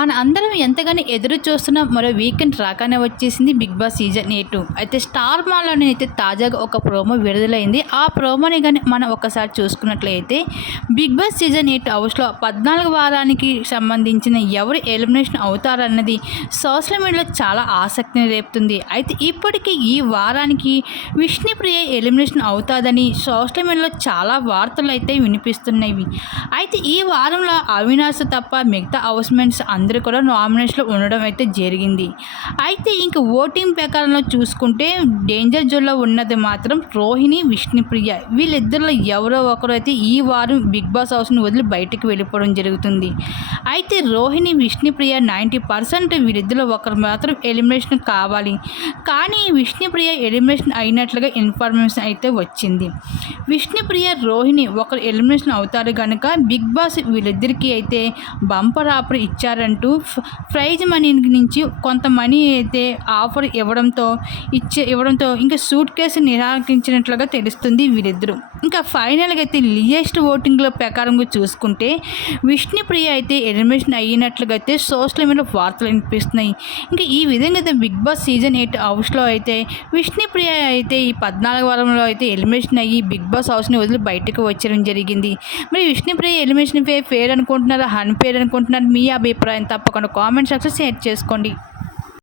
మన అందరం ఎంతగానో ఎదురు చూస్తున్న మరో వీకెండ్ రాగానే వచ్చేసింది బిగ్ బాస్ సీజన్ 8. అయితే స్టార్ మాలోని అయితే తాజాగా ఒక ప్రోమో విడుదలైంది. ఆ ప్రోమోని కానీ మనం ఒకసారి చూసుకున్నట్లయితే బిగ్ బాస్ సీజన్ 8 హౌస్లో 14 వారానికి సంబంధించిన ఎవరు ఎలిమినేషన్ అవుతారన్నది సోషల్ మీడియాలో చాలా ఆసక్తిని రేపుతుంది. అయితే ఇప్పటికీ ఈ వారానికి విష్ణుప్రియ ఎలిమినేషన్ అవుతాదని సోషల్ మీడియాలో చాలా వార్తలు అయితే వినిపిస్తున్నాయి. అయితే ఈ వారంలో అవినాష్ తప్ప మిగతా హౌస్మేట్స్ అందరూ కూడా నామినేషన్లో ఉండడం అయితే జరిగింది. అయితే ఇంక ఓటింగ్ ప్రకారంలో చూసుకుంటే డేంజర్ జోన్లో ఉన్నది మాత్రం రోహిణి, విష్ణుప్రియ. వీళ్ళిద్దరిలో ఎవరో ఒకరు అయితే ఈ వారం బిగ్ బాస్ హౌస్ని వదిలి బయటికి వెళ్ళిపోవడం జరుగుతుంది. అయితే రోహిణి, విష్ణుప్రియ 90% వీళ్ళిద్దరిలో ఒకరు మాత్రం ఎలిమినేషన్ కావాలి. కానీ విష్ణుప్రియ ఎలిమినేషన్ అయినట్లుగా ఇన్ఫర్మేషన్ అయితే వచ్చింది. విష్ణుప్రియ, రోహిణి ఒకరు ఎలిమినేషన్ అవుతారు కనుక బిగ్ బాస్ వీళ్ళిద్దరికీ అయితే బంపర్ ఆఫర్ ఇచ్చారంటూ ప్రైజ్ మనీ నుంచి కొంత మనీ అయితే ఆఫర్ ఇవ్వడంతో ఇంకా సూట్ కేసు నిరాకరించినట్లుగా తెలుస్తుంది వీరిద్దరూ. ఇంకా ఫైనల్గా అయితే లియెస్ట్ ఓటింగ్ల ప్రకారంగా చూసుకుంటే విష్ణుప్రియ అయితే ఎలిమినేషన్ అయినట్లుగా అయితే సోషల్ మీడియాలో వార్తలు వినిపిస్తున్నాయి. ఇంకా ఈ విధంగా అయితే బిగ్ బాస్ సీజన్ 8 హౌస్లో అయితే విష్ణుప్రియ అయితే ఈ 14 వారంలో అయితే ఎలిమినేషన్ అయ్యి బిగ్ బాస్ హౌస్ని వదిలి బయటకు వచ్చడం జరిగింది. మరి విష్ణుప్రియ ఎలిమినేషన్ ఫేర్ అనుకుంటున్నారా, అన్ఫేర్ అనుకుంటున్నారు? మీ అభిప్రాయం తప్పకుండా కామెంట్ సెక్షన్లో షేర్ చేసుకోండి.